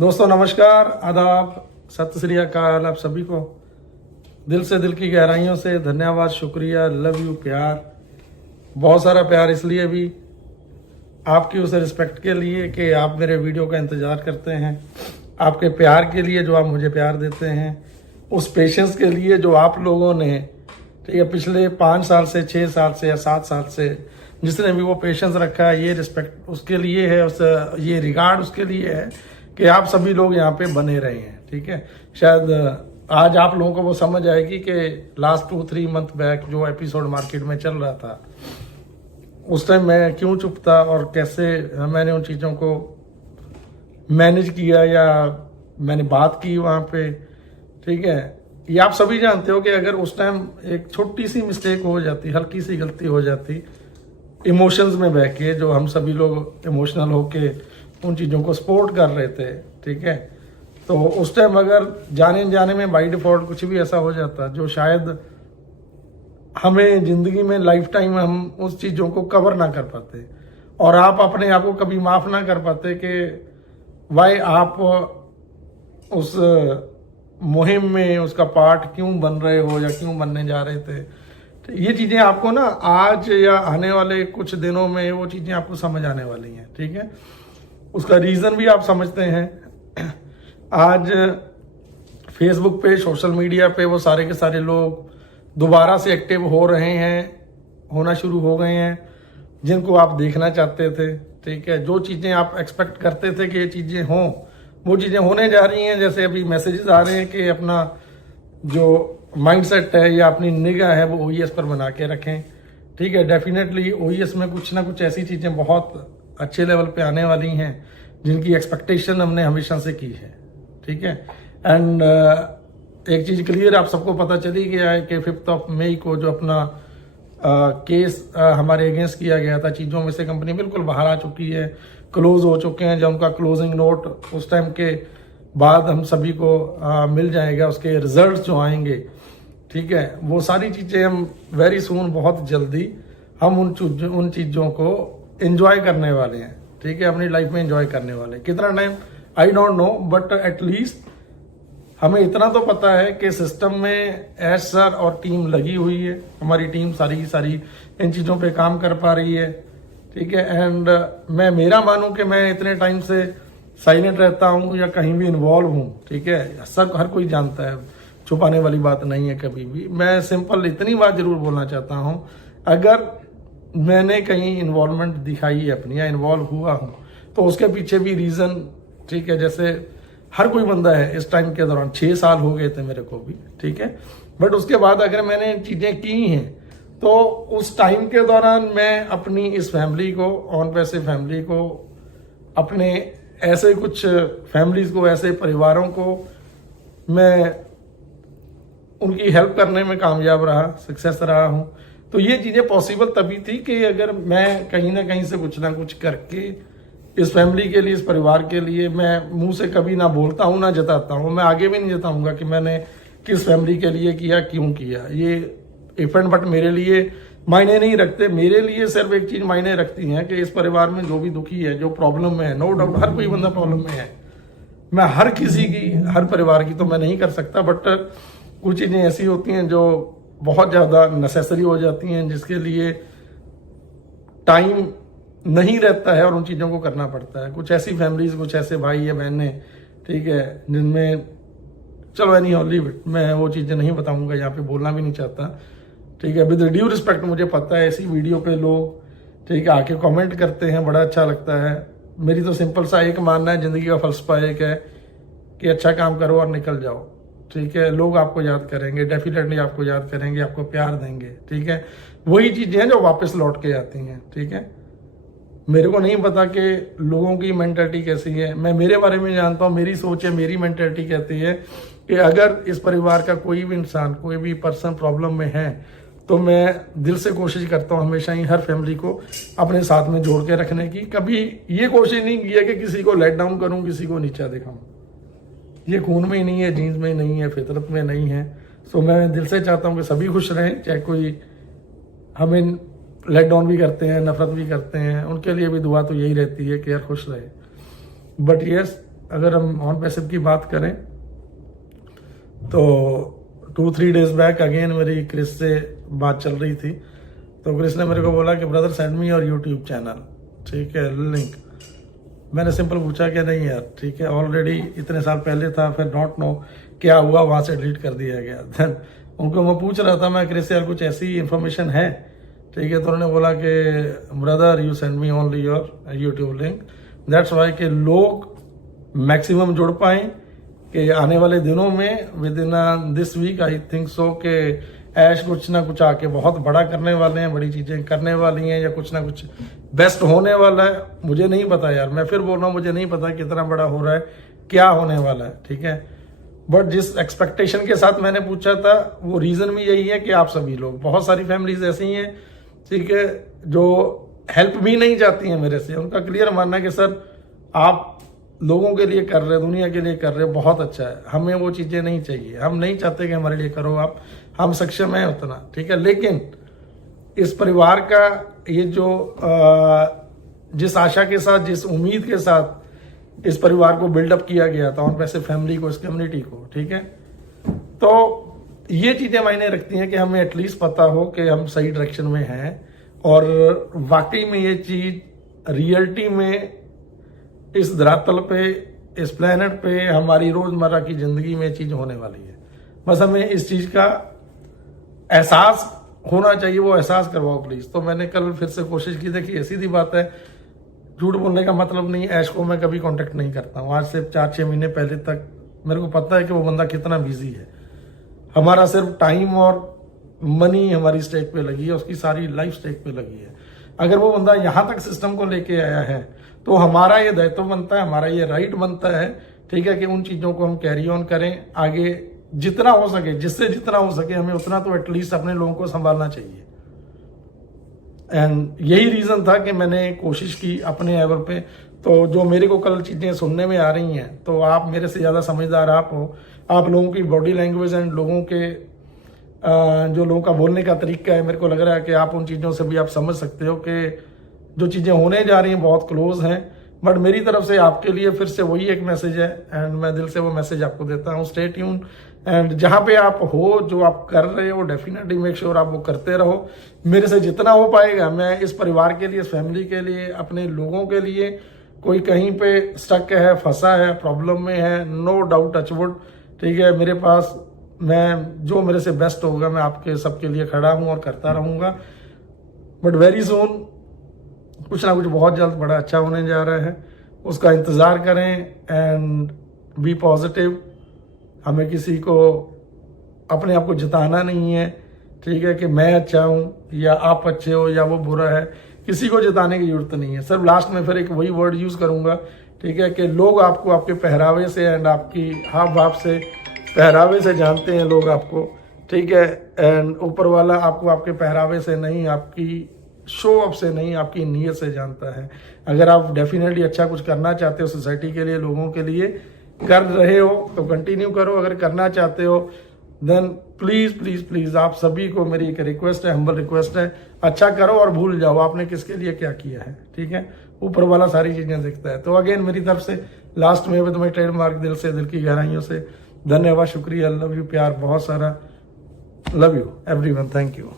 दोस्तों नमस्कार, आदाब, सत श्री अकाल। आप सभी को दिल से, दिल की गहराइयों से धन्यवाद, शुक्रिया, लव यू, प्यार, बहुत सारा प्यार। इसलिए भी आपकी उस रिस्पेक्ट के लिए कि आप मेरे वीडियो का इंतज़ार करते हैं, आपके प्यार के लिए जो आप मुझे प्यार देते हैं, उस पेशेंस के लिए जो आप लोगों ने, ठीक है, पिछले 5 साल से, 6 साल से या 7 साल से जिसने भी वो पेशेंस रखा है, ये रिस्पेक्ट उसके लिए है, ये रिगार्ड उसके लिए है कि आप सभी लोग यहाँ पे बने रहे हैं। ठीक है, शायद आज आप लोगों को वो समझ आएगी कि लास्ट 2-3 मंथ बैक जो एपिसोड मार्केट में चल रहा था, उस टाइम मैं क्यों चुप था और कैसे मैंने उन चीज़ों को मैनेज किया या मैंने बात की वहाँ पे। ठीक है, ये आप सभी जानते हो कि अगर उस टाइम एक छोटी सी मिस्टेक हो जाती, हल्की सी गलती हो जाती, इमोशंस में बह के, जो हम सभी लोग इमोशनल होके उन चीज़ों को सपोर्ट कर रहे थे, ठीक है, तो उस टाइम अगर जाने जाने में बाय डिफॉल्ट कुछ भी ऐसा हो जाता जो शायद हमें ज़िंदगी में लाइफ टाइम हम उस चीज़ों को कवर ना कर पाते और आप अपने आप को कभी माफ़ ना कर पाते कि वाई आप उस मुहिम में उसका पार्ट क्यों बन रहे हो या क्यों बनने जा रहे थे। तो ये चीज़ें आपको ना आज या आने वाले कुछ दिनों में वो चीज़ें आपको समझ आने वाली हैं। ठीक है, उसका रीज़न भी आप समझते हैं। आज फेसबुक पे, सोशल मीडिया पे वो सारे के सारे लोग दोबारा से एक्टिव हो रहे हैं, होना शुरू हो गए हैं, जिनको आप देखना चाहते थे। ठीक है, जो चीज़ें आप एक्सपेक्ट करते थे कि ये चीज़ें हों, वो चीज़ें होने जा रही हैं। जैसे अभी मैसेजेस आ रहे हैं कि अपना जो माइंडसेट है या अपनी निगाह है वो ओईएस पर बना के रखें। ठीक है, डेफिनेटली ओईएस में कुछ ना कुछ ऐसी चीज़ें बहुत अच्छे लेवल पे आने वाली हैं जिनकी एक्सपेक्टेशन हमने हमेशा से की है। ठीक है, एंड एक चीज़ क्लियर आप सबको पता चली गया है कि 5 मई को जो अपना केस हमारे अगेंस्ट किया गया था, चीज़ों में से कंपनी बिल्कुल बाहर आ चुकी है, क्लोज हो चुके हैं। जो उनका क्लोजिंग नोट उस टाइम के बाद हम सभी को मिल जाएगा, उसके रिजल्ट्स जो आएंगे, ठीक है, वो सारी चीज़ें हम वेरी सून, बहुत जल्दी हम उन चीज़ों को एंजॉय करने वाले हैं। ठीक है, अपनी लाइफ में एंजॉय करने वाले हैं। कितना time I don't know, but at least हमें इतना तो पता है कि सिस्टम में एस सर और टीम लगी हुई है, हमारी टीम सारी की सारी इन चीज़ों पे काम कर पा रही है। ठीक है, एंड मैं मेरा मानूं कि मैं इतने टाइम से साइलेंट रहता हूं या कहीं भी इन्वॉल्व हूं, ठीक है, सब हर कोई जानता है, छुपाने वाली बात नहीं है कभी भी। मैं सिंपल इतनी बात जरूर बोलना चाहता हूं, अगर मैंने कहीं इन्वॉल्वमेंट दिखाई है अपनी या इन्वॉल्व हुआ हूं तो उसके पीछे भी रीज़न, ठीक है, जैसे हर कोई बंदा है इस टाइम के दौरान 6 साल हो गए थे मेरे को भी, ठीक है, बट उसके बाद अगर मैंने चीज़ें की हैं तो उस टाइम के दौरान मैं अपनी इस फैमिली को, ऑन पैसे फैमिली को, अपने ऐसे कुछ फैमिलीज को, ऐसे परिवारों को मैं उनकी हेल्प करने में कामयाब रहा, सक्सेस रहा हूं। तो ये चीज़ें पॉसिबल तभी थी कि अगर मैं कहीं ना कहीं से कुछ ना कुछ करके इस फैमिली के लिए, इस परिवार के लिए, मैं मुंह से कभी ना बोलता हूं ना जताता हूं, मैं आगे भी नहीं जताऊंगा कि मैंने किस फैमिली के लिए किया, क्यों किया। ये इफ एंड बट मेरे लिए मायने नहीं रखते। मेरे लिए सिर्फ एक चीज मायने रखती है कि इस परिवार में जो भी दुखी है, जो प्रॉब्लम में है, नो डाउट हर कोई बंदा प्रॉब्लम में है, मैं हर किसी की, हर परिवार की तो मैं नहीं कर सकता, बट कुछ चीज़ें ऐसी होती हैं जो बहुत ज़्यादा नेसेसरी हो जाती हैं, जिसके लिए टाइम नहीं रहता है और उन चीज़ों को करना पड़ता है। कुछ ऐसी फैमिलीज, कुछ ऐसे भाई या बहनें, ठीक है, जिनमें, चलो एनी हाउ लीव इट, मैं वो चीज़ें नहीं बताऊंगा, यहाँ पे बोलना भी नहीं चाहता। ठीक है, विद ड्यू रिस्पेक्ट, मुझे पता है ऐसी वीडियो पे लोग, ठीक है, आके कमेंट करते हैं, बड़ा अच्छा लगता है। मेरी तो सिंपल सा एक मानना है, ज़िंदगी का फलसफा एक है कि अच्छा काम करो और निकल जाओ। ठीक है, लोग आपको याद करेंगे, डेफिनेटली आपको याद करेंगे, आपको प्यार देंगे। ठीक है, वही चीज़ें हैं जो वापस लौट के आती हैं। ठीक है, मेरे को नहीं पता कि लोगों की मेंटालिटी कैसी है, मैं मेरे बारे में जानता हूँ, मेरी सोच है, मेरी मेंटालिटी कहती है कि अगर इस परिवार का कोई भी इंसान, कोई भी पर्सन प्रॉब्लम में है तो मैं दिल से कोशिश करता हूँ हमेशा ही हर फैमिली को अपने साथ में जोड़ के रखने की। कभी ये कोशिश नहीं की है कि किसी को लेट डाउन करूँ, किसी को नीचा दिखाऊँ। ये खून में ही नहीं है, जीन्स में ही नहीं है, फितरत में नहीं है। सो मैं दिल से चाहता हूँ कि सभी खुश रहें, चाहे कोई हमें लेट डाउन भी करते हैं, नफरत भी करते हैं, उनके लिए भी दुआ तो यही रहती है कि यार खुश रहे। बट यस, अगर हम ऑन पैसिव की बात करें तो 2-3 डेज बैक अगेन मेरी क्रिस से बात चल रही थी, तो क्रिस ने मेरे को बोला कि brother send me your YouTube channel, ठीक है, लिंक। मैंने सिंपल पूछा कि नहीं यार, ठीक है, ऑलरेडी इतने साल पहले था, फिर नॉट नो क्या हुआ, वहाँ से डिलीट कर दिया गया। देन उनको मैं पूछ रहा था मैं क्रिस से, यार कुछ ऐसी इंफॉर्मेशन है, ठीक है, तो उन्होंने बोला कि brother you send me only your YouTube link, that's why कि लोग मैक्सिमम जुड़ पाएँ कि आने वाले दिनों में within this week I think so कि ऐश कुछ ना कुछ आके बहुत बड़ा करने वाले हैं, बड़ी चीजें करने वाली हैं, या कुछ ना कुछ बेस्ट होने वाला है। मुझे नहीं पता यार, मैं फिर बोल रहा हूँ, मुझे नहीं पता कितना बड़ा हो रहा है, क्या होने वाला है, ठीक है, बट जिस एक्सपेक्टेशन के साथ मैंने पूछा था वो रीजन भी यही है कि आप सभी लोग, बहुत सारी फैमिलीज ऐसी हैं, ठीक है, जो हेल्प भी नहीं चाहती हैं मेरे से। उनका क्लियर मानना है कि सर आप लोगों के लिए कर रहे हो, दुनिया के लिए कर रहे हो, बहुत अच्छा है, हमें वो चीजें नहीं चाहिए, हम नहीं चाहते कि हमारे लिए करो आप, हम सक्षम हैं उतना, ठीक है। लेकिन इस परिवार का ये जो जिस आशा के साथ, जिस उम्मीद के साथ इस परिवार को बिल्डअप किया गया था, और वैसे फैमिली को, इस कम्युनिटी को, ठीक है, तो ये चीजें मायने रखती हैं कि हमें एटलीस्ट पता हो कि हम सही डायरेक्शन में हैं, और वाकई में ये चीज रियलिटी में इस धरातल पे, इस प्लेनेट पे, हमारी रोजमर्रा की जिंदगी में चीज होने वाली है। बस हमें इस चीज का एहसास होना चाहिए, वो एहसास करवाओ प्लीज। तो मैंने कल फिर से कोशिश की, देखिए सीधी बात है, झूठ बोलने का मतलब नहीं, ऐश को मैं कभी कांटेक्ट नहीं करता हूँ। आज से 4-6 महीने पहले तक मेरे को पता है कि वो बंदा कितना बिजी है। हमारा सिर्फ टाइम और मनी हमारी स्टेक पे लगी है, उसकी सारी लाइफ स्टेक पे लगी है। अगर वो बंदा यहाँ तक सिस्टम को लेके आया है तो हमारा ये दायित्व बनता है, हमारा ये राइट बनता है, ठीक है, कि उन चीजों को हम कैरी ऑन करें आगे, जितना हो सके, जिससे जितना हो सके हमें उतना तो एटलीस्ट अपने लोगों को संभालना चाहिए। एंड यही रीजन था कि मैंने कोशिश की अपने लेवल पे। तो जो मेरे को कल चीजें सुनने में आ रही हैं, तो आप मेरे से ज्यादा समझदार आप हो, आप लोगों की बॉडी लैंग्वेज एंड लोगों के जो लोगों का बोलने का तरीका है, मेरे को लग रहा है कि आप उन चीजों से भी आप समझ सकते हो कि जो चीजें होने जा रही हैं बहुत क्लोज हैं। बट मेरी तरफ से आपके लिए फिर से वही एक मैसेज है, एंड मैं दिल से वो मैसेज आपको देता हूँ, स्टे ट्यून। एंड जहां पे आप हो, जो आप कर रहे हो, डेफिनेटली मेक श्योर आप वो करते रहो। मेरे से जितना हो पाएगा मैं इस परिवार के लिए, इस फैमिली के लिए, अपने लोगों के लिए, कोई कहीं पे स्टक है, फंसा है, प्रॉब्लम में है, नो डाउट, टचवुड, ठीक है, मेरे पास, मैं जो मेरे से बेस्ट होगा मैं आपके सबके लिए खड़ा हूं और करता रहूंगा। बट वेरी सून कुछ ना कुछ बहुत जल्द बड़ा अच्छा होने जा रहा है, उसका इंतजार करें। एंड बी पॉजिटिव, हमें किसी को अपने आप को जिताना नहीं है, ठीक है, कि मैं अच्छा हूं या आप अच्छे हो या वो बुरा है, किसी को जिताने की जरूरत नहीं है। सिर्फ लास्ट में फिर एक वही वर्ड यूज करूंगा, ठीक है, कि लोग आपको आपके पहरावे से एंड आपकी हाव भाव से, पहरावे से जानते हैं लोग आपको, ठीक है, एंड ऊपर वाला आपको आपके पहरावे से नहीं, आपकी शो अप से नहीं, आपकी नीयत से जानता है। अगर आप डेफिनेटली अच्छा कुछ करना चाहते हो सोसाइटी के लिए, लोगों के लिए कर रहे हो तो कंटिन्यू करो। अगर करना चाहते हो देन प्लीज प्लीज प्लीज आप सभी को मेरी एक रिक्वेस्ट है, हम्बल रिक्वेस्ट है, अच्छा करो और भूल जाओ आपने किसके लिए क्या किया है, ठीक है, ऊपर वाला सारी चीजें देखता है। तो अगेन मेरी तरफ से लास्ट में भी तुम्हें ट्रेडमार्क दिल से, दिल की गहराइयों से धन्यवाद, शुक्रिया, लव यू, प्यार बहुत सारा, love you everyone, thank you.